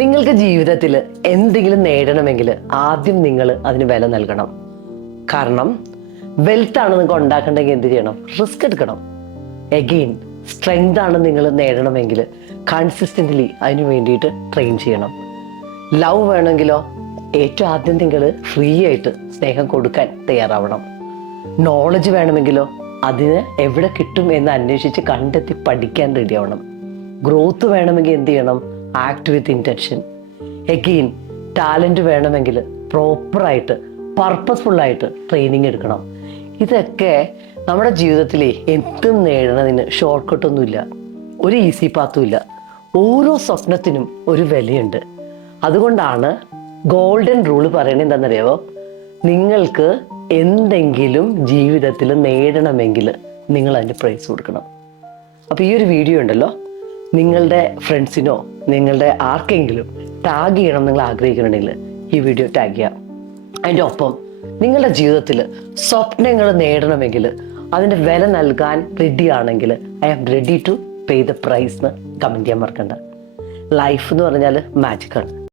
നിങ്ങൾക്ക് ജീവിതത്തിൽ എന്തെങ്കിലും നേടണമെങ്കിൽ ആദ്യം നിങ്ങൾ അതിന് വില നൽകണം. കാരണം വെൽത്ത് ആണ് നിങ്ങൾക്ക് ഉണ്ടാക്കണമെങ്കിൽ എന്ത് ചെയ്യണം? റിസ്ക് എടുക്കണം. എഗെയിൻ സ്ട്രെങ്ത് ആണ് നിങ്ങൾ നേടണമെങ്കിൽ കൺസിസ്റ്റൻ്റ്ലി അതിന് വേണ്ടിയിട്ട് ട്രെയിൻ ചെയ്യണം. ലവ് വേണമെങ്കിലോ ഏറ്റവും ആദ്യം നിങ്ങൾ ഫ്രീ ആയിട്ട് സ്നേഹം കൊടുക്കാൻ തയ്യാറാവണം. നോളജ് വേണമെങ്കിലോ അതിന് എവിടെ കിട്ടും എന്ന് അന്വേഷിച്ച് കണ്ടെത്തി പഠിക്കാൻ റെഡിയാവണം. ഗ്രോത്ത് വേണമെങ്കിൽ എന്ത് ചെയ്യണം? ആക്ട് വിത്ത് ഇൻറ്റൻഷൻ. എഗെയിൻ ടാലൻറ്റ് വേണമെങ്കിൽ പ്രോപ്പറായിട്ട് പർപ്പസ്ഫുള്ളായിട്ട് ട്രെയിനിങ് എടുക്കണം. ഇതൊക്കെ നമ്മുടെ ജീവിതത്തിൽ എന്തും നേടുന്നതിന് ഷോർട്ട് കട്ടൊന്നുമില്ല, ഒരു ഈസി പാത്തും ഇല്ല. ഓരോ സ്വപ്നത്തിനും ഒരു വിലയുണ്ട്. അതുകൊണ്ടാണ് ഗോൾഡൻ റൂൾ പറയുന്നത് എന്താണെന്നറിയാമോ? നിങ്ങൾക്ക് എന്തെങ്കിലും ജീവിതത്തിൽ നേടണമെങ്കിൽ നിങ്ങൾ അതിന് പ്രൈസ് കൊടുക്കണം. അപ്പോൾ ഈ ഒരു വീഡിയോ ഉണ്ടല്ലോ, നിങ്ങളുടെ ഫ്രണ്ട്സിനോ നിങ്ങളുടെ ആർക്കെങ്കിലും ടാഗ് ചെയ്യണം നിങ്ങൾ ആഗ്രഹിക്കുന്നുണ്ടെങ്കിൽ ഈ വീഡിയോ ടാഗ് ചെയ്യാം. അതിൻ്റെ ഒപ്പം നിങ്ങളുടെ ജീവിതത്തിൽ സ്വപ്നങ്ങൾ നേടണമെങ്കിൽ അതിൻ്റെ വില നൽകാൻ റെഡി ആണെങ്കിൽ I am ready to pay the price എന്ന് കമൻറ്റ് ചെയ്യാൻ മറക്കണ്ട. ലൈഫ് എന്ന് പറഞ്ഞാൽ മാജിക്കാണ്.